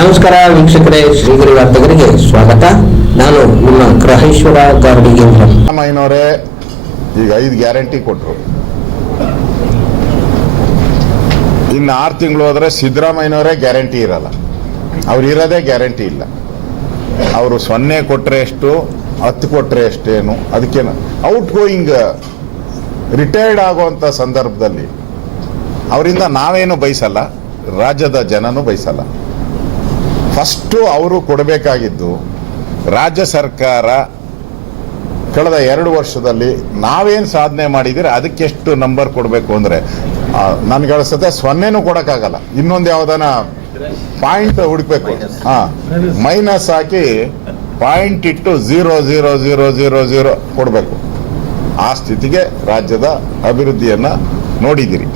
ನಮಸ್ಕಾರ ವೀಕ್ಷಕರೇ, ಶ್ರೀಗಿರಿ ವಾರ್ತೆಗರಿಗೆ ಸ್ವಾಗತ. ನಾನು ನಿಮ್ಮ ಗ್ರಹೇಶ್ವರ ಸಿದ್ದರಾಮಯ್ಯನವರೇ ಈಗ ಐದು ಗ್ಯಾರಂಟಿ ಕೊಟ್ಟರು ಇನ್ನು ಆರು ತಿಂಗಳು ಹೋದ್ರೆ ಸಿದ್ದರಾಮಯ್ಯನವರೇ ಗ್ಯಾರಂಟಿ ಇರಲ್ಲ. ಅವ್ರು ಇರೋದೇ ಗ್ಯಾರಂಟಿ ಇಲ್ಲ. ಅವರು ಸೊನ್ನೆ ಕೊಟ್ಟರೆ ಎಷ್ಟು, ಹತ್ತು ಕೊಟ್ಟರೆ ಎಷ್ಟೇನು ಅದಕ್ಕೇನು ಔಟ್ ಗೋಯಿಂಗ್ ರಿಟೈರ್ಡ್ ಆಗುವಂಥ ಸಂದರ್ಭದಲ್ಲಿ, ಅವರಿಂದ ನಾವೇನು ಬಯಸಲ್ಲ, ರಾಜ್ಯದ ಜನನೂ ಬಯಸಲ್ಲ. ಫಸ್ಟು ಅವರು ಕೊಡಬೇಕಾಗಿದ್ದು ರಾಜ್ಯ ಸರ್ಕಾರ ಕಳೆದ ಎರಡು ವರ್ಷದಲ್ಲಿ ನಾವೇನು ಸಾಧನೆ ಮಾಡಿದರೆ ಅದಕ್ಕೆಷ್ಟು ನಂಬರ್ ಕೊಡಬೇಕು ಅಂದರೆ ನನಗೆ ಅನಿಸುತ್ತೆ ಸೊನ್ನೆನೂ ಕೊಡೋಕ್ಕಾಗಲ್ಲ. ಇನ್ನೊಂದು ಯಾವುದಾನ ಪಾಯಿಂಟ್ ಹುಡುಕ್ಬೇಕು. ಹಾಂ ಮೈನಸ್ ಹಾಕಿ ಪಾಯಿಂಟ್ ಇಟ್ಟು zero zero zero zero zero ಕೊಡಬೇಕು. ಆ ಸ್ಥಿತಿಗೆ ರಾಜ್ಯದ ಅಭಿವೃದ್ಧಿಯನ್ನು ನೋಡಿದ್ದೀರಿ.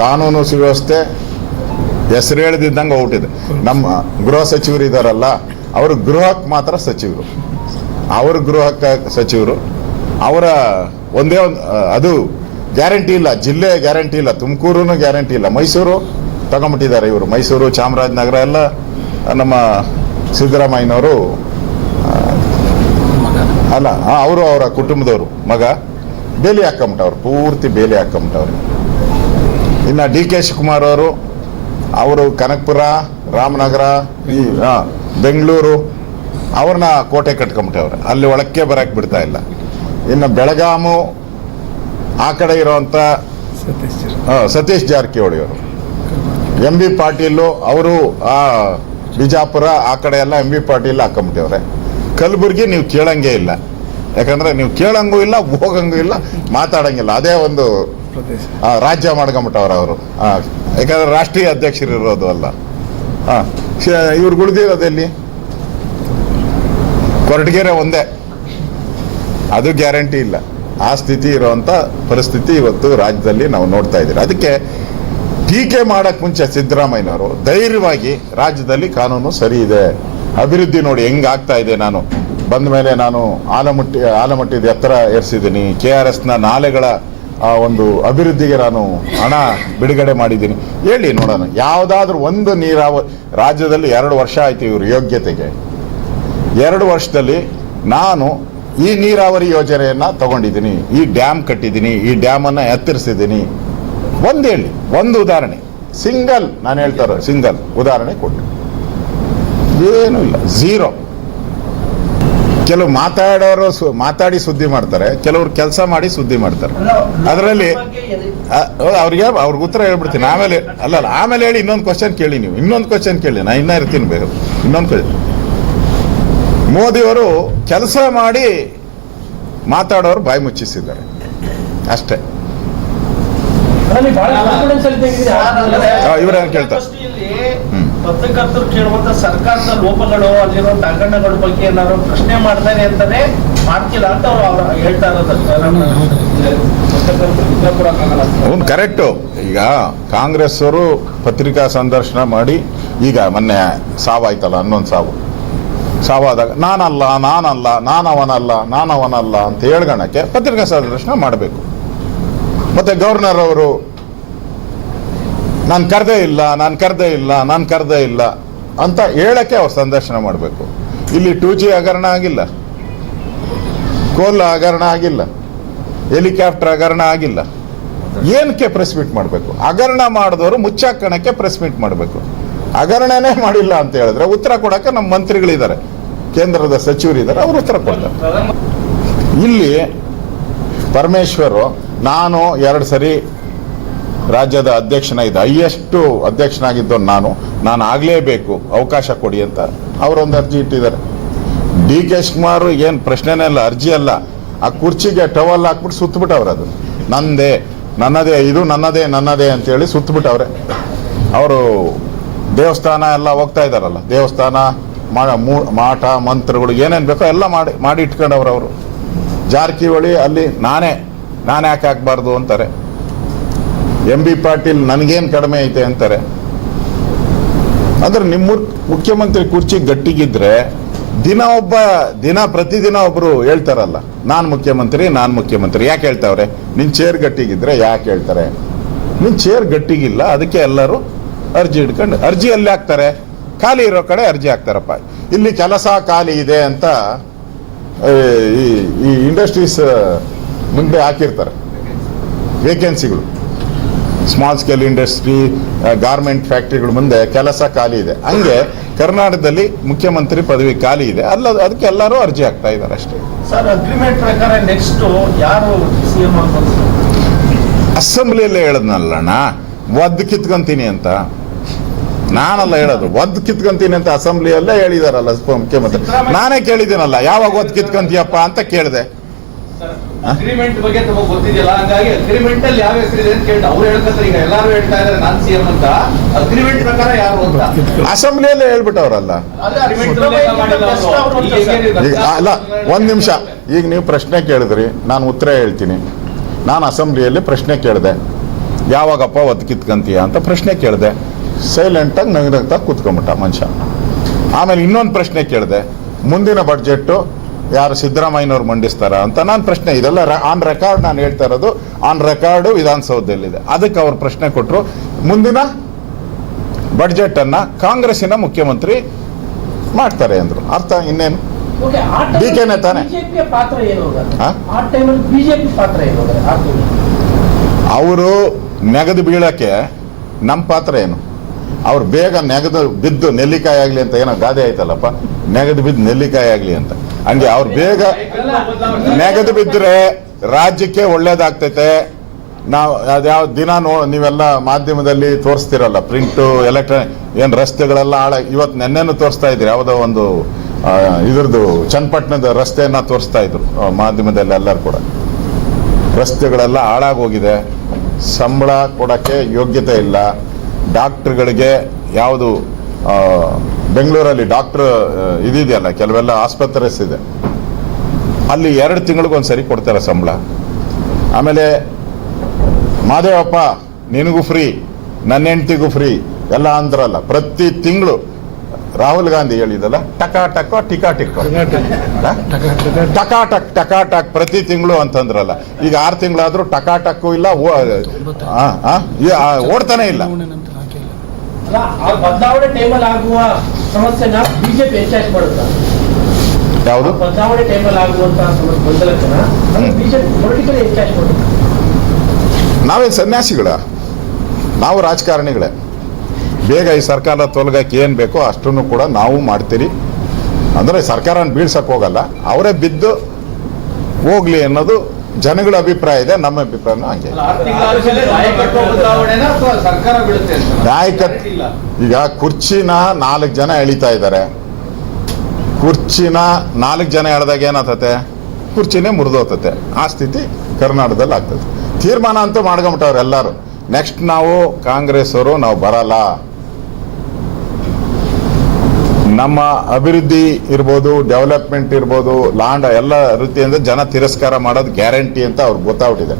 ಕಾನೂನು ಸುವ್ಯವಸ್ಥೆ ಹೆಸರು ಹೇಳ್ದಿದ್ದಂಗೆ ಹೋಗ್ಬಿಟ್ಟಿದೆ ನಮ್ಮ ಗೃಹ ಸಚಿವರು ಇದ್ದಾರಲ್ಲ ಅವರು ಗೃಹಕ್ಕೆ ಮಾತ್ರ ಸಚಿವರು. ಅವ್ರ ಗೃಹಕ್ಕೆ ಸಚಿವರು. ಅವರ ಒಂದೇ ಒಂದು ಅದು ಗ್ಯಾರಂಟಿ ಇಲ್ಲ, ಜಿಲ್ಲೆ ಗ್ಯಾರಂಟಿ ಇಲ್ಲ ತುಮಕೂರು ಗ್ಯಾರಂಟಿ ಇಲ್ಲ. ಮೈಸೂರು ತಗೊಂಬಿಟ್ಟಿದ್ದಾರೆ ಇವರು. ಮೈಸೂರು, ಚಾಮರಾಜನಗರ ಎಲ್ಲ ನಮ್ಮ ಸಿದ್ದರಾಮಯ್ಯನವರು ಅಲ್ಲ ಅವರು ಅವರ ಕುಟುಂಬದವರು, ಮಗ ಬೇಲಿ ಹಾಕೊಂಬಿಟ್ಟವ್ರು, ಪೂರ್ತಿ ಬೇಲಿ ಹಾಕೊಂಬಿಟ್ಟವ್ರು. ಇನ್ನು ಡಿ ಕೆ ಶಿವಕುಮಾರ್ ಅವರು ಅವರು ಕನಕಪುರ, ರಾಮನಗರ, ಈ ಬೆಂಗಳೂರು, ಅವ್ರನ್ನ ಕೋಟೆ ಕಟ್ಕೊಂಬಿಟ್ಟವ್ರೆ ಅಲ್ಲಿ ಒಳಕ್ಕೆ ಬರಕ್ಕೆ ಬಿಡ್ತಾ ಇಲ್ಲ. ಇನ್ನು ಬೆಳಗಾಮು, ಆ ಕಡೆ ಇರೋವಂಥ ಸತೀಶ್ ಜಾರಕಿಹೊಳಿ ಅವರು. ಎಂ ಬಿ ಪಾಟೀಲು ಅವರು, ಆ, ಬಿಜಾಪುರ, ಆ ಕಡೆ ಎಲ್ಲ ಎಂ ಬಿ ಪಾಟೀಲ್ ಹಾಕೊಂಬಿಟ್ಟವ್ರೆ. ಕಲಬುರ್ಗಿ ನೀವು ಕೇಳಂಗೆ ಇಲ್ಲ. ಯಾಕಂದ್ರೆ ನೀವು ಕೇಳಂಗೂ ಇಲ್ಲ, ಹೋಗಂಗೂ ಇಲ್ಲ, ಮಾತಾಡಂಗಿಲ್ಲ. ಅದೇ ಒಂದು ರಾಜ್ಯ ಮಾಡ್ಕೊಂಬಿಟ್ಟವ್ರ ಅವರು. ಯಾಕಂದ್ರೆ ರಾಷ್ಟ್ರೀಯ ಅಧ್ಯಕ್ಷರು ಇರೋದು ಅಲ್ಲ. ಇವ್ರು ಉಳಿದಿರೋದೆಲ್ಲಿ ಕೊರಟಗೆರೆ ಒಂದೇ. ಅದು ಗ್ಯಾರಂಟಿ ಇಲ್ಲ. ಆ ಸ್ಥಿತಿ ಇರುವಂತ ಪರಿಸ್ಥಿತಿ ಇವತ್ತು ರಾಜ್ಯದಲ್ಲಿ ನಾವು ನೋಡ್ತಾ ಇದ್ದೀವಿ. ಅದಕ್ಕೆ ಟೀಕೆ ಮಾಡಕ್ ಮುಂಚೆ ಸಿದ್ದರಾಮಯ್ಯನವರು ಧೈರ್ಯವಾಗಿ ರಾಜ್ಯದಲ್ಲಿ ಕಾನೂನು ಸರಿ ಇದೆ. ಅಭಿವೃದ್ಧಿ ನೋಡಿ ಹೆಂಗ್ ಆಗ್ತಾ ಇದೆ ನಾನು. ಬಂದ ಮೇಲೆ ನಾನು ಆಲಮಟ್ಟಿ, ಆಲಮಟ್ಟಿದ ಎತ್ತರ ಏರ್ಸಿದ್ದೀನಿ. ಕೆ ಆರ್ ಎಸ್ನ ನಾಲೆಗಳ ಆ ಒಂದು ಅಭಿವೃದ್ಧಿಗೆ ನಾನು ಹಣ ಬಿಡುಗಡೆ ಮಾಡಿದ್ದೀನಿ. ಹೇಳಿ ನೋಡೋಣ, ಯಾವುದಾದ್ರೂ ಒಂದು ನೀರಾವ, ರಾಜ್ಯದಲ್ಲಿ ಎರಡು ವರ್ಷ ಆಯ್ತು ಇವರು ಯೋಗ್ಯತೆಗೆ. ಎರಡು ವರ್ಷದಲ್ಲಿ ನಾನು ಈ ನೀರಾವರಿ ಯೋಜನೆಯನ್ನ ತಗೊಂಡಿದ್ದೀನಿ, ಈ ಡ್ಯಾಮ್ ಕಟ್ಟಿದ್ದೀನಿ, ಈ ಡ್ಯಾಮನ್ನು ಎತ್ತರಿಸಿದ್ದೀನಿ. ಒಂದು ಹೇಳಿ, ಒಂದು ಉದಾಹರಣೆ. ಸಿಂಗಲ್, ನಾನು ಹೇಳ್ತಾರ ಸಿಂಗಲ್ ಉದಾಹರಣೆ ಕೊಟ್ಟು ಏನೂ ಇಲ್ಲ, ಝೀರೋ. ಕೆಲವು ಮಾತಾಡೋರು ಮಾತಾಡಿ ಸುದ್ದಿ ಮಾಡ್ತಾರೆ ಕೆಲವರು ಕೆಲಸ ಮಾಡಿ ಸುದ್ದಿ ಮಾಡ್ತಾರೆ. ಅದರಲ್ಲಿ ಅವ್ರಿಗೆ ಅವ್ರಿಗೆ ಉತ್ತರ ಹೇಳ್ಬಿಡ್ತೀನಿ. ಆಮೇಲೆ ಅಲ್ಲ ಅಲ್ಲ ಆಮೇಲೆ ಹೇಳಿ ಇನ್ನೊಂದು ಕ್ವಶನ್ ಕೇಳಿ ನೀವು. ಇನ್ನೊಂದು ಕ್ವಶನ್ ಕೇಳಿ. ನಾ ಇನ್ನೂ ಇರ್ತೀನಿ ಬೇರೆ ಇನ್ನೊಂದು ಕೇಳಿ. ಮೋದಿಯವರು ಕೆಲಸ ಮಾಡಿ ಮಾತಾಡೋರು ಬಾಯಿ ಮುಚ್ಚಿಸಿದ್ದಾರೆ. ಅಷ್ಟೇ. ಇವ್ರೇನ್ ಕೇಳ್ತಾರೆ? ಪತ್ರಕರ್ತರು ಕೇಳುವಂತ ಸರ್ಕಾರದ ಲೋಪಗಳು, ಅಲ್ಲಿರೋ ಹಗರಣಗಳ ಬಗ್ಗೆ ಏನಾದ್ರು ಪ್ರಶ್ನೆ ಮಾಡ್ತಾರೆ ಅಂತಾನೆ ಮಾಡ್ತಿಲ್ಲ ಅಂತ ಅವ್ರು ಹೇಳ್ತಾ ಇರೋದು. ಕರೆಕ್ಟು. ಈಗ ಕಾಂಗ್ರೆಸ್ ಅವರು ಪತ್ರಿಕಾ ಸಂದರ್ಶನ ಮಾಡಿ, ಈಗ ಮೊನ್ನೆ ಸಾವಾಯ್ತಲ್ಲ, ಹನ್ನೊಂದು ಸಾವು. ಸಾವಾದಾಗ, ನಾನಲ್ಲ ನಾನಲ್ಲ, ನಾನವನಲ್ಲ ನಾನವನಲ್ಲ ಅಂತ ಹೇಳ್ಗಣಕ್ಕೆ ಪತ್ರಿಕಾ ಸಂದರ್ಶನ ಮಾಡಬೇಕು. ಮತ್ತೆ ಗವರ್ನರ್ ಅವರು ನಾನು ಕರೆದೇ ಇಲ್ಲ, ನಾನು ಕರೆದೇ ಇಲ್ಲ, ನಾನು ಕರೆದೇ ಇಲ್ಲ ಅಂತ ಹೇಳಕ್ಕೆ ಅವ್ರು ಸಂದರ್ಶನ ಮಾಡಬೇಕು. ಇಲ್ಲಿ ಟೂ ಜಿ ಹಗರಣ ಆಗಿಲ್ಲ. ಕೋಲ್ ಹಗರಣ ಆಗಿಲ್ಲ. ಹೆಲಿಕಾಪ್ಟರ್ ಹಗರಣ ಆಗಿಲ್ಲ. ಏನಕ್ಕೆ ಪ್ರೆಸ್ ಮೀಟ್ ಮಾಡಬೇಕು? ಹಗರಣ ಮಾಡಿದವರು ಮುಚ್ಚಾಕಣಕ್ಕೆ ಪ್ರೆಸ್ ಮೀಟ್ ಮಾಡಬೇಕು. ಹಗರಣನೇ ಮಾಡಿಲ್ಲ ಅಂತ ಹೇಳಿದ್ರೆ ಉತ್ತರ ಕೊಡಕ್ಕೆ ನಮ್ಮ ಮಂತ್ರಿಗಳಿದ್ದಾರೆ. ಕೇಂದ್ರದ ಸಚಿವರು ಇದ್ದಾರೆ ಅವರು ಉತ್ತರ ಕೊಡ್ತಾರೆ. ಇಲ್ಲಿ ಪರಮೇಶ್ವರು, ನಾನು ಎರಡು ಸರಿ ರಾಜ್ಯದ ಅಧ್ಯಕ್ಷನಾಗಿದ್ದ ಹೈಯೆಸ್ಟ್ ಅಧ್ಯಕ್ಷನಾಗಿದ್ದು ನಾನು. ನಾನು ಆಗಲೇಬೇಕು, ಅವಕಾಶ ಕೊಡಿ ಅಂತ. ಅವರೊಂದು ಅರ್ಜಿ ಇಟ್ಟಿದ್ದಾರೆ. ಡಿ ಕೆ ಶಿವಕುಮಾರ್ ಏನು ಪ್ರಶ್ನೆನೇ ಅಲ್ಲ ಅರ್ಜಿ ಅಲ್ಲ. ಆ ಕುರ್ಚಿಗೆ ಟವಲ್ ಹಾಕ್ಬಿಟ್ಟು ಸುತ್ತಬಿಟ್ಟವ್ರೆ ಅದು. ನಂದೇ, ನನ್ನದೇ ಇದು, ನನ್ನದೇ ನನ್ನದೇ ಅಂತೇಳಿ ಸುತ್ತಬಿಟ್ಟವ್ರೆ ಅವರು ದೇವಸ್ಥಾನ ಎಲ್ಲ ಹೋಗ್ತಾ ಇದ್ದಾರಲ್ಲ, ದೇವಸ್ಥಾನ ಮಾಟ ಮಂತ್ರಗಳು ಏನೇನು ಬೇಕೋ ಎಲ್ಲ ಮಾಡಿ ಮಾಡಿ ಇಟ್ಕೊಂಡವ್ರು ಅವರು. ಜಾರಕಿಹೊಳಿ ಅಲ್ಲಿ ನಾನೇ ನಾನೇ ಯಾಕೆ ಹಾಕ್ಬಾರ್ದು ಅಂತಾರೆ. ಎಂ ಬಿ ಪಾಟೀಲ್ ನನಗೇನು ಕಡಿಮೆ ಐತೆ ಅಂತಾರೆ. ಅಂದ್ರೆ ನಿಮ್ಮ ಮುಖ್ಯಮಂತ್ರಿ ಕುರ್ಚಿ ಗಟ್ಟಿಗಿದ್ರೆ ದಿನ ಒಬ್ಬ, ದಿನ ಪ್ರತಿದಿನ ಒಬ್ರು ಹೇಳ್ತಾರಲ್ಲ, ನಾನು ಮುಖ್ಯಮಂತ್ರಿ ನಾನು ಮುಖ್ಯಮಂತ್ರಿ, ಯಾಕೆ ಹೇಳ್ತಾವ್ರೆ? ನಿನ್ನ ಚೇರ್ ಗಟ್ಟಿಗಿದ್ರೆ ಯಾಕೆ ಹೇಳ್ತಾರೆ? ನಿನ್ನ ಚೇರ್ ಗಟ್ಟಿಗಿಲ್ಲ, ಅದಕ್ಕೆ ಎಲ್ಲರೂ ಅರ್ಜಿ ಇಟ್ಕೊಂಡು ಅರ್ಜಿ ಎಲ್ಲಿ ಹಾಕ್ತಾರೆ? ಖಾಲಿ ಇರೋ ಕಡೆ ಅರ್ಜಿ ಹಾಕ್ತಾರಪ್ಪ. ಇಲ್ಲಿ ಕೆಲಸ ಖಾಲಿ ಇದೆ ಅಂತ ಈ ಇಂಡಸ್ಟ್ರೀಸ್ ಮುಂದೆ ಹಾಕಿರ್ತಾರೆ. ವೇಕೆನ್ಸಿಗಳು ಸ್ಮಾಲ್ ಸ್ಕೇಲ್ ಇಂಡಸ್ಟ್ರಿ ಗಾರ್ಮೆಂಟ್ ಫ್ಯಾಕ್ಟ್ರಿಗಳ ಮುಂದೆ ಕೆಲಸ ಖಾಲಿ ಇದೆ. ಹಂಗೆ ಕರ್ನಾಟಕದಲ್ಲಿ ಮುಖ್ಯಮಂತ್ರಿ ಪದವಿ ಖಾಲಿ ಇದೆ. ಅಲ್ಲ ಅದಕ್ಕೆ ಎಲ್ಲರೂ ಅರ್ಜಿ ಹಾಕ್ತಾ ಇದ್ದಾರೆ ಅಷ್ಟೇ? ಅಸೆಂಬ್ಲಿಯಲ್ಲೇ ಹೇಳದ್ನಲ್ಲಣ್ಣ ಒದ್ದು ಕಿತ್ಕೊಂತೀನಿ ಅಂತ. ನಾನಲ್ಲ ಹೇಳೋದು ಒದ್ದು ಕಿತ್ಕೊಂತೀನಿ ಅಂತ ಅಸೆಂಬ್ಲಿಯಲ್ಲೇ ಹೇಳಿದಾರಲ್ಲ ಮುಖ್ಯಮಂತ್ರಿ. ನಾನೇ ಕೇಳಿದ್ದೀನಲ್ಲ ಯಾವಾಗ ಒದ್ದು ಕಿತ್ಕೊಂತೀಯಪ್ಪ ಅಂತ ಕೇಳಿದೆ. ಅಗ್ರಿಮೆಂಟ್ ಬಗ್ಗೆ ತಮಗೆ ಗೊತ್ತಿದೆಯಲ್ಲ? ಹಾಗಾಗಿ ಅಗ್ರಿಮೆಂಟ್ ಅಲ್ಲಿ ಯಾವ ಹೆಸರಿದೆ ಅಂತ ಕೇಳಿ ಅವ್ರು ಹೇಳ್ಕೊತಾರೆ ಈಗ ಎಲ್ಲಾರು ಹೇಳ್ತಾ ಇದಾರೆ ನಾನ್ ಸಿಎಂ ಅಂತ. ಅಗ್ರಿಮೆಂಟ್ ಪ್ರಕಾರ ಯಾರು ಅಂತ? ಅಸೆಂಬ್ಲಿಯಲ್ಲೇ ಹೇಳ್ಬಿಟ್ಟವ್ರಲ್ಲ. ಅಲ್ಲ ಒಂದ್ ನಿಮಿಷ. ಈಗ ನೀವು ಪ್ರಶ್ನೆ ಕೇಳಿದ್ರಿ ನಾನು ಉತ್ತರ ಹೇಳ್ತೀನಿ. ನಾನು ಅಸೆಂಬ್ಲಿಯಲ್ಲಿ ಪ್ರಶ್ನೆ ಕೇಳಿದೆ. ಯಾವಾಗಪ್ಪ ಒತ್ತು ಕಿತ್ಕಂತೀಯ ಅಂತ ಪ್ರಶ್ನೆ ಕೇಳಿದೆ. ಸೈಲೆಂಟಾಗಿ ನಗನಗ್ತಾ ಕೂತ್ಕೊಂಬಿಟ್ಟ ಮನುಷ್ಯ. ಆಮೇಲೆ ಇನ್ನೊಂದು ಪ್ರಶ್ನೆ ಕೇಳಿದೆ. ಮುಂದಿನ ಬಡ್ಜೆಟ್ಟು ಯಾರು ಸಿದ್ದರಾಮಯ್ಯನವ್ರು ಮಂಡಿಸ್ತಾರ ಅಂತ ನಾನು ಪ್ರಶ್ನೆ ಇದೆಲ್ಲ ಆನ್ ರೆಕಾರ್ಡ್ ನಾನು ಹೇಳ್ತಾ ಇರೋದು ಆನ್ ರೆಕಾರ್ಡು ವಿಧಾನಸೌಧದಲ್ಲಿದೆ. ಅದಕ್ಕೆ ಅವ್ರು ಪ್ರಶ್ನೆ ಕೊಟ್ಟರು ಮುಂದಿನ ಬಡ್ಜೆಟನ್ನು ಕಾಂಗ್ರೆಸ್ಸಿನ ಮುಖ್ಯಮಂತ್ರಿ ಮಾಡ್ತಾರೆ ಅಂದರು. ಅರ್ಥ ಇನ್ನೇನು? ಓಕೆ, ತಾನೆ? ಅವರು ನೆಗದು ಬೀಳಕ್ಕೆ ನಮ್ಮ ಪಾತ್ರ ಏನು? ಅವ್ರು ಬೇಗ ನೆಗೆದು ಬಿದ್ದು ನೆಲ್ಲಿಕಾಯಿ ಆಗಲಿ ಅಂತ ಏನೋ ಗಾದೆ ಆಯ್ತಲ್ಲಪ್ಪ? ನೆಗೆದು ಬಿದ್ದು ನೆಲ್ಲಿಕಾಯಿ ಆಗಲಿ ಅಂತ. ಹಂಗೆ ಅವ್ರು ಬೇಗ ನೆಗೆದು ಬಿದ್ದರೆ ರಾಜ್ಯಕ್ಕೆ ಒಳ್ಳೇದಾಗ್ತೈತೆ. ನಾವು ಅದ್ಯಾವ ದಿನ ನೋ ನೀವೆಲ್ಲ ಮಾಧ್ಯಮದಲ್ಲಿ ತೋರಿಸ್ತಿರಲ್ಲ, ಪ್ರಿಂಟು, ಎಲೆಕ್ಟ್ರಾನಿಕ್, ಏನು ರಸ್ತೆಗಳೆಲ್ಲ ಹಾಳ ಇವತ್ತು ನೆನ್ನೆನೂ ತೋರಿಸ್ತಾ ಇದ್ರಿ ಯಾವುದೋ ಒಂದು ಇದ್ರದ್ದು ಚನ್ನಪಟ್ಟಣದ ರಸ್ತೆಯನ್ನ ತೋರಿಸ್ತಾ ಇದ್ರು ಮಾಧ್ಯಮದಲ್ಲಿ ಎಲ್ಲರೂ ಕೂಡ. ರಸ್ತೆಗಳೆಲ್ಲ ಹಾಳಾಗೋಗಿದೆ ಸಂಬಳ ಕೊಡೋಕ್ಕೆ ಯೋಗ್ಯತೆ ಇಲ್ಲ, ಡಾಕ್ಟ್ರುಗಳಿಗೆ ಯಾವುದು ಬೆಂಗಳೂರಲ್ಲಿ ಡಾಕ್ಟರ್ ಇದಿದೆಯಲ್ಲ ಕೆಲವೆಲ್ಲ ಆಸ್ಪತ್ರೆಸ್ ಇದೆ. ಅಲ್ಲಿ ಎರಡು ತಿಂಗಳಿಗೊಂದ್ಸರಿ ಕೊಡ್ತಾರೆ ಸಂಬಳ. ಆಮೇಲೆ ಮಾದೇವಪ್ಪ ನಿನಗೂ ಫ್ರೀ ನನ್ನ ಹೆಂಡ್ತಿಗೂ ಫ್ರೀ ಎಲ್ಲ ಅಂದ್ರಲ್ಲ. ಪ್ರತಿ ತಿಂಗಳು ರಾಹುಲ್ ಗಾಂಧಿ ಹೇಳಿದಲ್ಲ ಟಕಾ ಟಕೋ ಟಿಕಾ ಟಿಕ್ಕೋ ಟಕ್ ಟಕಾಟಕ್ ಟಕಾಟಕ್ ಪ್ರತಿ ತಿಂಗಳು ಅಂತಂದ್ರಲ್ಲ. ಈಗ ಆರು ತಿಂಗಳಾದ್ರೂ ಇಲ್ಲ ಆ, ಆ? ಈ- ಓಡ್ತಾನೆ ಇಲ್ಲ. ಬದಲಾವಣೆ ಟೈಮಲ್ಲಿ ಆಗುವ ಸಮಸ್ಯೆನ ಬಿಜೆಪಿ ಹೆಚ್ಚಾಗಿ ಮಾಡುತ್ತಾ? ಯಾವುದು? ಬದಲಾವಣೆ ಟೈಮಲ್ಲಿ ಆಗುವಂತಹ ಸಮಸ್ಯೆ ಗೊಂದಲಕ್ಕನ ಬಿಜೆಪಿ ಪೊಲಿಟಿಕಲ್ ಹೆಚ್ಚಾಗಿ ಮಾಡುತ್ತಾ? ನಾವೇ ಸನ್ಯಾಸಿಗಳ? ನಾವು ರಾಜಕಾರಣಿಗಳೇ. ಬೇಗ ಈ ಸರ್ಕಾರ ತೊಲಗಕ್ಕೆ ಏನು ಬೇಕೋ ಅಷ್ಟನ್ನು ಕೂಡ ನಾವು ಮಾಡ್ತೀರಿ. ಅಂದರೆ ಸರ್ಕಾರನ ಬೀಳ್ಸಕ್ಕೆ ಹೋಗಲ್ಲ. ಅವರೇ ಬಿದ್ದು ಹೋಗ್ಲಿ ಅನ್ನೋದು ಜನಗಳ ಅಭಿಪ್ರಾಯ ಇದೆ ನಮ್ಮ ಅಭಿಪ್ರಾಯನೂ ಹಂಗೆ. ನಾಯಕತ್ವ ಈಗ ಕುರ್ಚಿನ ನಾಲ್ಕು ಜನ ಎಳಿತಾ ಇದ್ದಾರೆ. ಕುರ್ಚಿನ ನಾಲ್ಕು ಜನ ಎಳ್ದಾಗ ಏನಾಗ್ತತೆ? ಕುರ್ಚಿನೇ ಮುರಿದೋತತೆ ಆ ಸ್ಥಿತಿ ಕರ್ನಾಟಕದಲ್ಲಿ ಆಗ್ತದೆ. ತೀರ್ಮಾನ ಅಂತೂ ಮಾಡ್ಕೊಂಬಿಟ್ಟವ್ರು ಎಲ್ಲರೂ. ನೆಕ್ಸ್ಟ್ ನಾವು ಕಾಂಗ್ರೆಸ್ ಅವರು ನಾವು ಬರಲ್ಲ. ನಮ್ಮ ಅಭಿವೃದ್ಧಿ ಇರ್ಬೋದು ಡೆವಲಪ್ಮೆಂಟ್ ಇರ್ಬೋದು ಲ್ಯಾಂಡ್ ಎಲ್ಲ ರೀತಿಯಿಂದ ಜನ ತಿರಸ್ಕಾರ ಮಾಡೋದು ಗ್ಯಾರಂಟಿ ಅಂತ ಅವ್ರಿಗೆ ಗೊತ್ತಾಗ್ಬಿಟ್ಟಿದೆ.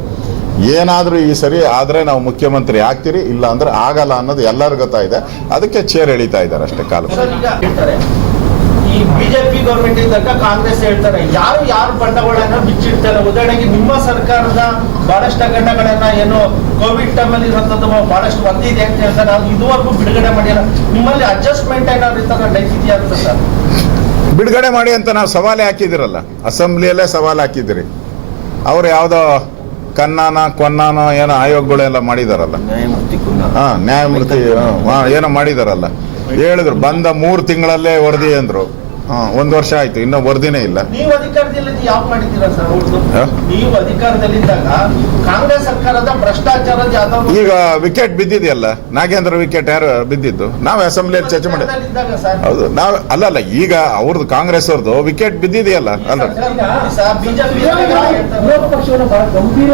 ಏನಾದರೂ ಈ ಸರಿ ಆದರೆ ನಾವು ಮುಖ್ಯಮಂತ್ರಿ ಆಗ್ತೀರಿ, ಇಲ್ಲ ಅಂದ್ರೆ ಆಗಲ್ಲ ಅನ್ನೋದು ಎಲ್ಲರಿಗೂ ಗೊತ್ತಾಯಿದೆ ಅದಕ್ಕೆ ಚೇರ್ ಎಳಿತಾ ಇದ್ದಾರೆ ಅಷ್ಟೇ, ಕಾಲ ಸರ್ ಈಗ ಹೇಳ್ತಾರೆ ಈ ಬಿಜೆಪಿ ಗೌರ್ಮೆಂಟ್ ಇದ್ದಾಗ ಕಾಂಗ್ರೆಸ್ ಹೇಳ್ತಾರೆ. ಯಾರು ಯಾರು ಬಂಡವಾಳನ ಬಿಚ್ಚಿಡ್ತಾರೆ? ಉದಾಹರಣೆಗೆ ನಿಮ್ಮ ಸರ್ಕಾರದ ಬಹಳಷ್ಟು ಹಗರಣಗಳನ್ನ ಏನು ಕೋವಿಡ್ ಟೈಮ್ ಅಲ್ಲಿ ಇರುವಂತದ್ದು ಬಹಳಷ್ಟು ಬಂದಿದೆ ಅಂತ ಹೇಳ್ತಾರೆ. ಅದು ಇದುವರೆಗೂ ಬಿಡುಗಡೆ ಮಾಡಿಲ್ಲ. ನಿಮ್ಮಲ್ಲಿ ಅಡ್ಜಸ್ಟ್ಮೆಂಟ್ ಏನಾದ್ರು ಇತರ ಇದೆಯಾ ಅಂತ ಸರ್? ಬಿಡುಗಡೆ ಮಾಡಿ ಅಂತ ನಾವು ಸವಾಲೇ ಹಾಕಿದಿರಲ್ಲ ಅಸೆಂಬ್ಲಿಯಲ್ಲೇ ಸವಾಲು ಹಾಕಿದಿರಿ ಅವ್ರು ಯಾವುದೋ ಕನ್ನಾನ ಕೊನ್ನಾನೋ ಏನೋ ಆಯೋಗಗಳೆಲ್ಲ ಮಾಡಿದಾರಲ್ಲ. ಹಾ ನ್ಯಾಯಮೂರ್ತಿ ಹಾ, ಏನೋ ಮಾಡಿದಾರಲ್ಲ. ಹೇಳಿದ್ರು ಬಂದ ಮೂರು ತಿಂಗಳಲ್ಲೇ ವರದಿ ಅಂದ್ರು. ಹಾ, ಒಂದು ವರ್ಷ ಆಯ್ತು ಇನ್ನೂ ವರದಿನೇ ಇಲ್ಲ. ನೀವು ಅಧಿಕಾರದಲ್ಲಿ ಯಾವ ಮಾಡಿದ್ದೀರಾ ಸರ್? ಹಾ? ನೀವು ಅಧಿಕಾರದಲ್ಲಿದ್ದಾಗ ಕಾಂಗ್ರೆಸ್ ಸರ್ಕಾರದ ಭ್ರಷ್ಟಾಚಾರ ಈಗ ವಿಕೆಟ್ ಬಿದ್ದಿದೆಯಲ್ಲ ನಾಗೇಂದ್ರ ವಿಕೆಟ್ ಯಾರು ಬಿದ್ದಿದ್ದು? ನಾವು ಅಸೆಂಬ್ಲಿಯಲ್ಲಿ ಚರ್ಚೆ ಮಾಡಿ ಸರ್. ಹೌದು ನಾವು ಅಲ್ಲ ಈಗ ಅವ್ರದ್ದು ಕಾಂಗ್ರೆಸ್ ಅವ್ರದ್ದು ವಿಕೆಟ್ ಬಿದ್ದಿದೆಯಲ್ಲ ಅಲ್ಲ ಬಿಜೆಪಿ ವಿರೋಧ ಪಕ್ಷವನ್ನು ಬಹಳ ಗಂಭೀರ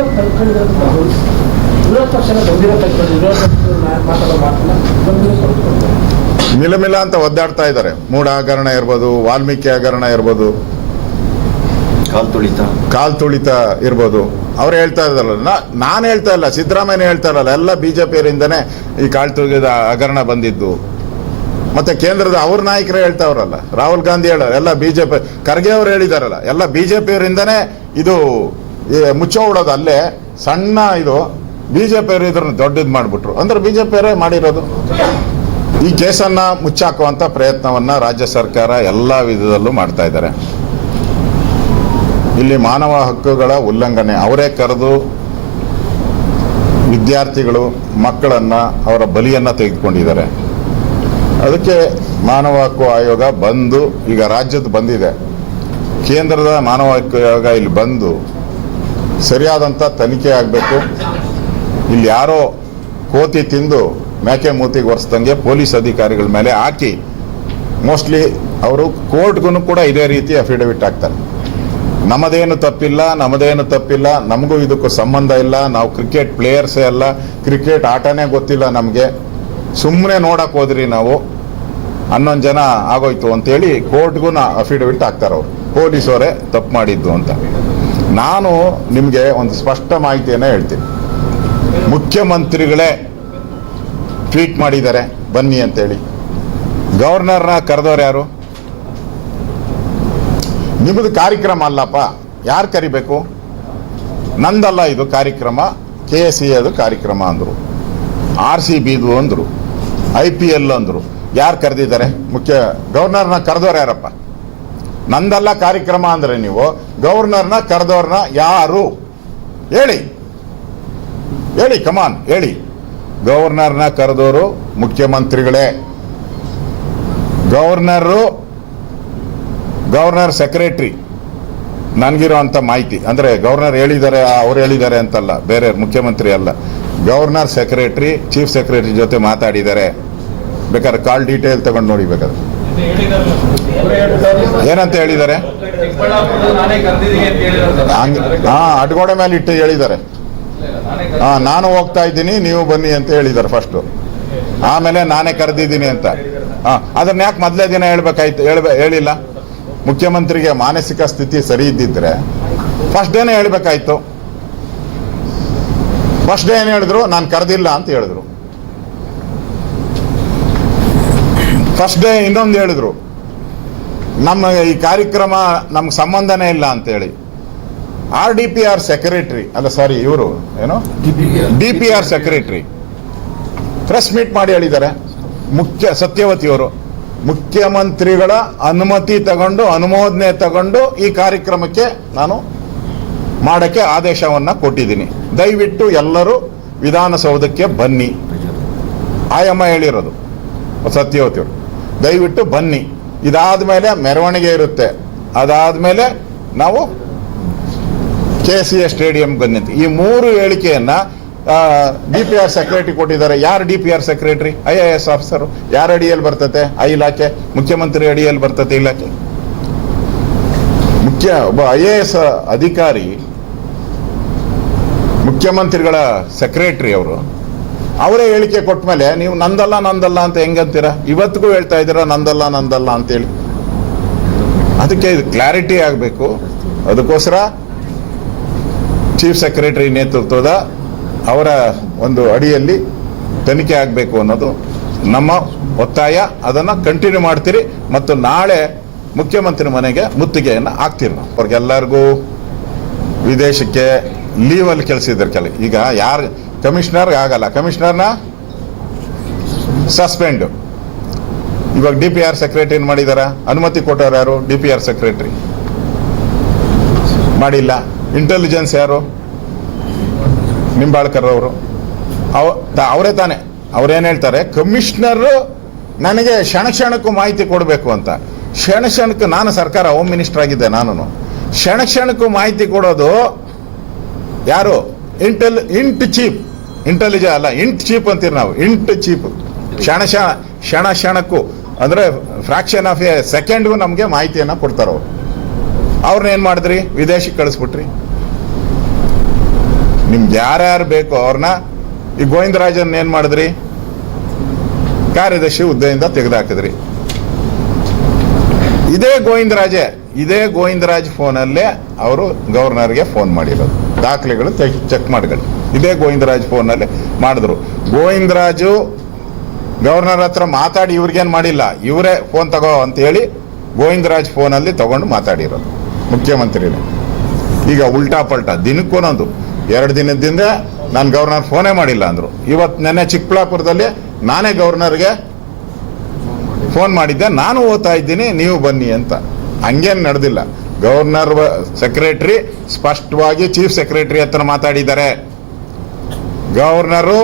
ನಾವು ವಿರೋಧ ಪಕ್ಷನ ಗಂಭೀರ ತೆಗೆದುಕೊಂಡು ವಿರೋಧ ಪಕ್ಷದ ಮಾತಾಡೋ ಮಾತನ್ನ ಗಂಭೀರ ತೆಗೆದುಕೊಂಡು ಮಿಲಮಿಲ ಅಂತ ಒದ್ದಾಡ್ತಾ ಇದ್ದಾರೆ. ಮೂಡ ಹಗರಣ ಇರ್ಬೋದು ವಾಲ್ಮೀಕಿ ಹಗರಣ ಇರ್ಬೋದು. ಕಾಲ್ ತುಳಿತ. ಕಾಲ್ ತುಳಿತ ಇರ್ಬೋದು. ಅವ್ರು ಹೇಳ್ತಾ ಇದ್ದಾರಲ್ಲ ನಾನು ಹೇಳ್ತಾ ಇಲ್ಲ ಸಿದ್ದರಾಮಯ್ಯ ಹೇಳ್ತಾ ಇರಲ್ಲ ಎಲ್ಲ ಬಿಜೆಪಿಯವರಿಂದನೇ ಈ ಕಾಲ್ ತುಳಿದ ಹಗರಣ ಬಂದಿದ್ದು. ಮತ್ತೆ ಕೇಂದ್ರದ ಅವ್ರ ನಾಯಕರೇ ಹೇಳ್ತಾವ್ರಲ್ಲ ರಾಹುಲ್ ಗಾಂಧಿ ಹೇಳೋ ಎಲ್ಲ ಬಿಜೆಪಿ ಖರ್ಗೆ ಅವ್ರು ಹೇಳಿದಾರಲ್ಲ ಎಲ್ಲ ಬಿಜೆಪಿಯವರಿಂದನೇ ಇದು ಮುಚ್ಚೋ ಮುಚ್ಚೋಬಿಡೋದು ಅಲ್ಲೇ ಸಣ್ಣ ಇದು ಬಿಜೆಪಿಯವರು ಇದ್ರನ್ನ ದೊಡ್ಡದು ಮಾಡ್ಬಿಟ್ರು. ಅಂದ್ರೆ ಬಿಜೆಪಿಯವರೇ ಮಾಡಿರೋದು. ಈ ಕೇಸನ್ನು ಮುಚ್ಚಾಕುವಂಥ ಪ್ರಯತ್ನವನ್ನ ರಾಜ್ಯ ಸರ್ಕಾರ ಎಲ್ಲ ವಿಧದಲ್ಲೂ ಮಾಡ್ತಾ ಇದ್ದಾರೆ. ಇಲ್ಲಿ ಮಾನವ ಹಕ್ಕುಗಳ ಉಲ್ಲಂಘನೆ, ಅವರೇ ಕರೆದು ವಿದ್ಯಾರ್ಥಿಗಳು, ಮಕ್ಕಳನ್ನ ಅವರ ಬಲಿಯನ್ನ ತೆಗೆದುಕೊಂಡಿದ್ದಾರೆ. ಅದಕ್ಕೆ ಮಾನವ ಹಕ್ಕು ಆಯೋಗ ಬಂದು, ಈಗ ರಾಜ್ಯದ ಬಂದಿದೆ. ಕೇಂದ್ರದ ಮಾನವ ಹಕ್ಕು ಆಯೋಗ ಇಲ್ಲಿ ಬಂದು ಸರಿಯಾದಂಥ ತನಿಖೆ ಆಗಬೇಕು. ಇಲ್ಲಿ ಯಾರೋ ಕೋತಿ ತಿಂದು ಮೇಕೆ ಮೂತಿಗೆ ಒರೆಸ್ದಂಗೆ ಪೊಲೀಸ್ ಅಧಿಕಾರಿಗಳ ಮೇಲೆ ಹಾಕಿ, ಮೋಸ್ಟ್ಲಿ ಅವರು ಕೋರ್ಟ್ಗೂ ಕೂಡ ಇದೇ ರೀತಿ ಅಫಿಡವಿಟ್ ಹಾಕ್ತಾರೆ. ನಮ್ಮದೇನು ತಪ್ಪಿಲ್ಲ ನಮ್ಮದೇನು ತಪ್ಪಿಲ್ಲ, ನಮಗೂ ಇದಕ್ಕೂ ಸಂಬಂಧ ಇಲ್ಲ, ನಾವು ಕ್ರಿಕೆಟ್ ಪ್ಲೇಯರ್ಸೇ ಅಲ್ಲ, ಕ್ರಿಕೆಟ್ ಆಟನೇ ಗೊತ್ತಿಲ್ಲ ನಮಗೆ. ಸುಮ್ಮನೆ ನೋಡಕ್ಕೆ ಹೋದ್ರಿ ನಾವು, ಹನ್ನೊಂದು ಜನ ಆಗೋಯ್ತು ಅಂತೇಳಿ ಕೋರ್ಟ್ಗೂ ಅಫಿಡವಿಟ್ ಹಾಕ್ತಾರೆ ಅವರು. ಪೊಲೀಸವರೇ ತಪ್ಪು ಮಾಡಿದ್ದು ಅಂತ. ನಾನು ನಿಮಗೆ ಒಂದು ಸ್ಪಷ್ಟ ಮಾಹಿತಿಯನ್ನು ಹೇಳ್ತೀನಿ. ಮುಖ್ಯಮಂತ್ರಿಗಳೇ ಟ್ವೀಟ್ ಮಾಡಿದ್ದಾರೆ. ಬನ್ನಿ ಅಂತೇಳಿ. ಗವರ್ನರ್ನ ಕರೆದವ್ರು ಯಾರು? ನಿಮ್ಮದು ಕಾರ್ಯಕ್ರಮ ಅಲ್ಲಪ್ಪ. ಯಾರು ಕರಿಬೇಕು? ನಂದಲ್ಲ ಇದು ಕಾರ್ಯಕ್ರಮ. ಕೆ ಎಸ್ ಸಿ ಅದು ಕಾರ್ಯಕ್ರಮ ಅಂದರು. ಆರ್ ಸಿ ಬಿದು ಅಂದರು. ಐ ಪಿ ಎಲ್ ಅಂದರು. ಯಾರು ಕರೆದಿದ್ದಾರೆ? ಮುಖ್ಯ ಗವರ್ನರ್ನ ಕರೆದವ್ರು ಯಾರಪ್ಪ? ನಂದಲ್ಲ ಕಾರ್ಯಕ್ರಮ ಅಂದರೆ ನೀವು ಗವರ್ನರ್ನ ಕರೆದವ್ರನ್ನ ಯಾರು? ಹೇಳಿ. ಹೇಳಿ ಕಮಾನ್ ಹೇಳಿ. ಗವರ್ನರ್ನ ಕರೆದವರು ಮುಖ್ಯಮಂತ್ರಿಗಳೇ. ಗವರ್ನರು ಗವರ್ನರ್ ಸೆಕ್ರೆಟ್ರಿ ನನಗಿರುವಂಥ ಮಾಹಿತಿ. ಅಂದರೆ ಗವರ್ನರ್ ಹೇಳಿದ್ದಾರೆ ಅವ್ರು ಹೇಳಿದ್ದಾರೆ ಅಂತಲ್ಲ ಬೇರೆ ಮುಖ್ಯಮಂತ್ರಿ ಅಲ್ಲ. ಗವರ್ನರ್ ಸೆಕ್ರೆಟ್ರಿ ಚೀಫ್ ಸೆಕ್ರೆಟರಿ ಜೊತೆ ಮಾತಾಡಿದ್ದಾರೆ. ಬೇಕಾದ್ರೆ ಕಾಲ್ ಡೀಟೇಲ್ ತಗೊಂಡು ನೋಡಿ ಬೇಕಾದ್ರೆ. ಏನಂತ ಹೇಳಿದ್ದಾರೆ? ಹಾ ಅಡ್ಗೋಡೆ ಮೇಲೆ ಇಟ್ಟು ಹೇಳಿದ್ದಾರೆ. ಹಾ ನಾನು ಹೋಗ್ತಾ ಇದ್ದೀನಿ, ನೀವು ಬನ್ನಿ ಅಂತ ಹೇಳಿದ್ದಾರೆ ಫಸ್ಟು ಆಮೇಲೆ ನಾನೇ ಕರೆದಿದ್ದೀನಿ ಅಂತ. ಹಾ ಅದನ್ನ ಯಾಕೆ ಮೊದಲೇ ದಿನ ಹೇಳ್ಬೇಕಾಯ್ತು, ಹೇಳ್ಬೇ, ಹೇಳಿಲ್ಲ? ಮುಖ್ಯಮಂತ್ರಿಗೆ ಮಾನಸಿಕ ಸ್ಥಿತಿ ಸರಿ ಇದ್ದಿದ್ರೆ ಫಸ್ಟ್ ಡೇನೇ ಹೇಳ್ಬೇಕಾಯ್ತು. ಫಸ್ಟ್ ಡೇ ಏನು ಹೇಳಿದ್ರು? ನಾನು ಕರೆದಿಲ್ಲ ಅಂತ ಹೇಳಿದ್ರು. ಫಸ್ಟ್ ಡೇ ಇನ್ನೊಂದು ಹೇಳಿದ್ರು. ನಮ್ಮ ಈ ಕಾರ್ಯಕ್ರಮ ನಮ್ಗೆ ಸಂಬಂಧನೇ ಇಲ್ಲ ಅಂತೇಳಿ. R D P R secretary ಅಲ್ಲ ಸಾರಿ ಇವರು ಏನು? D P R secretary press meet ಮಾಡಿ ಹೇಳಿದ್ದಾರೆ. ಮುಖ್ಯ ಸತ್ಯವತಿಯವರು ಮುಖ್ಯಮಂತ್ರಿಗಳ ಅನುಮತಿ ತಗೊಂಡು ಅನುಮೋದನೆ ತಗೊಂಡು ಈ ಕಾರ್ಯಕ್ರಮಕ್ಕೆ ನಾನು ಮಾಡಕ್ಕೆ ಆದೇಶವನ್ನ ಕೊಟ್ಟಿದ್ದೀನಿ. ದಯವಿಟ್ಟು ಎಲ್ಲರೂ ವಿಧಾನಸೌಧಕ್ಕೆ ಬನ್ನಿ. ಆಯಮ್ಮ ಹೇಳಿರೋದು ಸತ್ಯವತಿಯವರು ದಯವಿಟ್ಟು ಬನ್ನಿ. ಇದಾದ ಮೇಲೆ ಮೆರವಣಿಗೆ ಇರುತ್ತೆ. ಅದಾದ ಮೇಲೆ ನಾವು ಕೆ ಸಿ ಎ ಸ್ಟೇಡಿಯಂ ಬಂದಿದೆ ಈ ಮೂರು ಹೇಳಿಕೆಯನ್ನ ಡಿ ಪಿ ಆರ್ ಸೆಕ್ರೆಟರಿ ಕೊಟ್ಟಿದ್ದಾರೆ. ಯಾರು D P R secretary? I A S officer. ಯಾರ ಅಡಿಯಲ್ಲಿ ಬರ್ತತೆ? ಆ ಇಲಾಖೆ. ಮುಖ್ಯಮಂತ್ರಿ ಅಡಿಯಲ್ಲಿ ಬರ್ತತೆ ಇಲಾಖೆ. ಮುಖ್ಯ, ಒಬ್ಬ ಐ ಎ ಎಸ್ ಅಧಿಕಾರಿ, ಮುಖ್ಯಮಂತ್ರಿಗಳ ಸೆಕ್ರೆಟರಿ ಅವರು, ಅವರೇ ಹೇಳಿಕೆ ಕೊಟ್ಟ ಮೇಲೆ ನೀವು ನಂದಲ್ಲ ನಂದಲ್ಲ ಅಂತ ಹೆಂಗಂತೀರಾ? ಇವತ್ತಿಗೂ ಹೇಳ್ತಾ ಇದ್ದೀರಾ, ನಂದಲ್ಲ ನಂದಲ್ಲ ಅಂತೇಳಿ ಅದಕ್ಕೆ ಇದು ಕ್ಲಾರಿಟಿ ಆಗಬೇಕು. ಅದಕ್ಕೋಸ್ಕರ ಚೀಫ್ ಸೆಕ್ರೆಟರಿ ನೇತೃತ್ವದ ಅವರ ಒಂದು ಅಡಿಯಲ್ಲಿ ತನಿಖೆ ಆಗಬೇಕು ಅನ್ನೋದು ನಮ್ಮ ಒತ್ತಾಯ. ಅದನ್ನು ಕಂಟಿನ್ಯೂ ಮಾಡ್ತೀರಿ ಮತ್ತು ನಾಳೆ ಮುಖ್ಯಮಂತ್ರಿ ಮನೆಗೆ ಮುತ್ತಿಗೆಯನ್ನು ಹಾಕ್ತೀರಿ ನಾವು. ಅವ್ರಿಗೆಲ್ಲರಿಗೂ ವಿದೇಶಕ್ಕೆ ಲೀವಲ್ಲಿ ಕೆಲಸ ಕೆಲ ಈಗ ಯಾರು ಕಮಿಷನರ್ ಆಗಲ್ಲ. ಕಮಿಷನರ್ನ ಸಸ್ಪೆಂಡ್ ಇವಾಗ ಡಿ ಪಿ ಆರ್ ಸೆಕ್ರೆಟರಿ ಮಾಡಿದಾರ? ಅನುಮತಿ ಕೊಟ್ಟವ್ರು ಯಾರು? ಡಿ ಪಿ ಆರ್ ಸೆಕ್ರೆಟರಿ ಮಾಡಿಲ್ಲ. ಇಂಟೆಲಿಜೆನ್ಸ್ ಯಾರು? ನಿಂಬಾಳ್ಕರ್ ಅವರು. ಅವ ಅವರೇ ತಾನೆ. ಅವ್ರೇನು ಹೇಳ್ತಾರೆ? ಕಮಿಷನರ್ ನನಗೆ ಕ್ಷಣ ಕ್ಷಣಕ್ಕೂ ಮಾಹಿತಿ ಕೊಡಬೇಕು ಅಂತ. ಕ್ಷಣ ಕ್ಷಣಕ್ಕೂ ನಾನು ಸರ್ಕಾರ ಹೋಮ್ ಮಿನಿಸ್ಟರ್ ಆಗಿದ್ದೆ ನಾನು ಕ್ಷಣ ಕ್ಷಣಕ್ಕೂ ಮಾಹಿತಿ ಕೊಡೋದು ಯಾರು? ಇಂಟೆಲ್ ಇಂಟ್ ಚೀಪ್ ಇಂಟೆಲಿಜ ಅಲ್ಲ ಇಂಟ್ ಚೀಪ್ ಅಂತೀರಿ ನಾವು. ಇಂಟ್ ಚೀಪ್ ಕ್ಷಣ ಕ್ಷಣ ಕ್ಷಣ ಕ್ಷಣಕ್ಕೂ. ಅಂದ್ರೆ ಫ್ರಾಕ್ಷನ್ ಆಫ್ ಎ ಸೆಕೆಂಡ್ಗೂ ನಮಗೆ ಮಾಹಿತಿಯನ್ನ ಕೊಡ್ತಾರೆ ಅವರು. ಅವ್ರನ್ನ ಏನು ಮಾಡಿದ್ರಿ? ವಿದೇಶಕ್ಕೆ ಕಳಿಸ್ಬಿಟ್ರಿ. ನಿಮ್ಗೆ ಯಾರ್ಯಾರು ಬೇಕೋ ಅವ್ರನ್ನ, ಈ ಗೋವಿಂದರಾಜನ್ ಏನ್ ಮಾಡಿದ್ರಿ? ಕಾರ್ಯದರ್ಶಿ ಹುದ್ದೆಯಿಂದ ತೆಗೆದುಹಾಕಿದ್ರಿ ಇದೇ ಗೋವಿಂದರಾಜೆ, ಇದೇ ಗೋವಿಂದರಾಜ್ ಫೋನಲ್ಲೇ ಅವರು ಗವರ್ನರ್ಗೆ ಫೋನ್ ಮಾಡಿರೋದು. ದಾಖಲೆಗಳು ಚೆಕ್ ಮಾಡಿಗಳು ಇದೇ ಗೋವಿಂದರಾಜ್ ಫೋನಲ್ಲಿ ಮಾಡಿದ್ರು. ಗೋವಿಂದರಾಜು ಗವರ್ನರ್ ಹತ್ರ ಮಾತಾಡಿ ಇವ್ರಿಗೇನು ಮಾಡಿಲ್ಲ, ಇವರೇ ಫೋನ್ ತಗೋ ಅಂತ ಹೇಳಿ ಗೋವಿಂದರಾಜ್ ಫೋನಲ್ಲಿ ತಗೊಂಡು ಮಾತಾಡಿರೋದು ಮುಖ್ಯಮಂತ್ರಿನೇ. ಈಗ ಉಲ್ಟಾ ಪಲ್ಟಾ ದಿನಕ್ಕೊಂದೊಂದು ಎರಡು ದಿನದಿಂದ ನಾನು ಗವರ್ನರ್ ಫೋನೇ ಮಾಡಿಲ್ಲ ಅಂದರು. ಇವತ್ತು ನೆನ್ನೆ ಚಿಕ್ಕಬಳ್ಳಾಪುರದಲ್ಲಿ ನಾನೇ ಗವರ್ನರ್ಗೆ ಫೋನ್ ಮಾಡಿದ್ದೆ. ನಾನು ಓದ್ತಾ ಇದ್ದೀನಿ, ನೀವು ಬನ್ನಿ ಅಂತ. ಹಂಗೇನು ನಡೆದಿಲ್ಲ. ಗವರ್ನರ್ ಸೆಕ್ರೆಟರಿ ಸ್ಪಷ್ಟವಾಗಿ ಚೀಫ್ ಸೆಕ್ರೆಟರಿ ಹತ್ರ ಮಾತಾಡಿದ್ದಾರೆ. ಗವರ್ನರು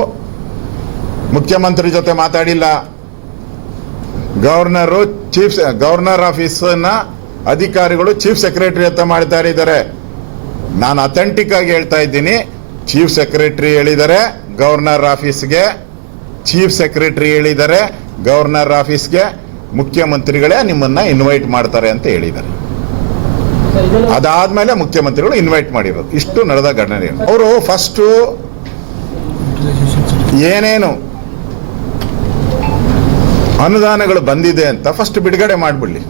ಮುಖ್ಯಮಂತ್ರಿ ಜೊತೆ ಮಾತಾಡಿಲ್ಲ. ಗವರ್ನರು ಚೀಫ್ ಗವರ್ನರ್ ಆಫೀಸನ್ನ ಅಧಿಕಾರಿಗಳು ಚೀಫ್ ಸೆಕ್ರೆಟರಿ ಹತ್ರ ಮಾಡ್ತಾ ಇದ್ದಾರೆ. ನಾನು ಅಥೆಂಟಿಕ್ ಆಗಿ ಹೇಳ್ತಾ ಇದ್ದೀನಿ. ಚೀಫ್ ಸೆಕ್ರೆಟರಿ ಹೇಳಿದ್ದಾರೆ ಗವರ್ನರ್ ಆಫೀಸ್ಗೆ ಚೀಫ್ ಸೆಕ್ರೆಟರಿ ಹೇಳಿದ್ದಾರೆ ಗವರ್ನರ್ ಆಫೀಸ್ಗೆ ಮುಖ್ಯಮಂತ್ರಿಗಳೇ ನಿಮ್ಮನ್ನ ಇನ್ವೈಟ್ ಮಾಡ್ತಾರೆ ಅಂತ ಹೇಳಿದ್ದಾರೆ. ಅದಾದ್ಮೇಲೆ ಮುಖ್ಯಮಂತ್ರಿಗಳು ಇನ್ವೈಟ್ ಮಾಡಿರೋದು. ಇಷ್ಟು ನಡೆದ ಘಟನೆ. ಅವರು ಫಸ್ಟು ಏನೇನು ಅನುದಾನಗಳು ಬಂದಿದೆ ಅಂತ ಫಸ್ಟ್ ಬಿಡುಗಡೆ ಮಾಡಿಬಿಡ್ಲಿ.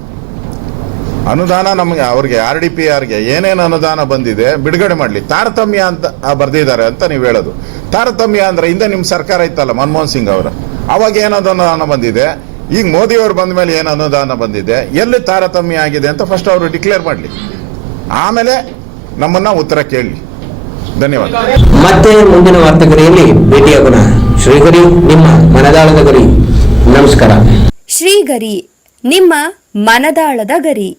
ಅನುದಾನ ನಮಗೆ ಅವ್ರಿಗೆ ಆರ್ ಡಿ ಪಿ ಆರ್ಗೆ ಏನೇನು ಅನುದಾನ ಬಂದಿದೆ ಬಿಡುಗಡೆ ಮಾಡಲಿ. ತಾರತಮ್ಯ ಅಂತ ಬರೆದಿದ್ದಾರೆ ಅಂತ ನೀವು ಹೇಳೋದು. ತಾರತಮ್ಯ ಅಂದ್ರೆ ಹಿಂದೆ ನಿಮ್ಮ ಸರ್ಕಾರ ಇತ್ತಲ್ಲ ಮನಮೋಹನ್ ಸಿಂಗ್ ಅವರ. ಅವಾಗ ಏನು ಅನುದಾನ ಬಂದಿದೆ? ಈಗ ಮೋದಿ ಅವರು ಬಂದ ಮೇಲೆ ಏನು ಅನುದಾನ ಬಂದಿದೆ? ಎಲ್ಲಿ ತಾರತಮ್ಯ ಆಗಿದೆ ಅಂತ ಫಸ್ಟ್ ಅವರು ಡಿಕ್ಲೇರ್ ಮಾಡಲಿ. ಆಮೇಲೆ ನಮ್ಮನ್ನ ಉತ್ತರ ಕೇಳಲಿ. ಧನ್ಯವಾದ. ಮತ್ತೆ ಮುಂದಿನ ವಾರ್ತೆಗರಿಯಲ್ಲಿ ಭೇಟಿಯಾಗೋಣ. ಶ್ರೀಗರಿ ನಿಮ್ಮ ಮನದಾಳದ ಗರಿ. ನಮಸ್ಕಾರ. ಶ್ರೀಗರಿ ನಿಮ್ಮ ಮನದಾಳದ ಗರಿ.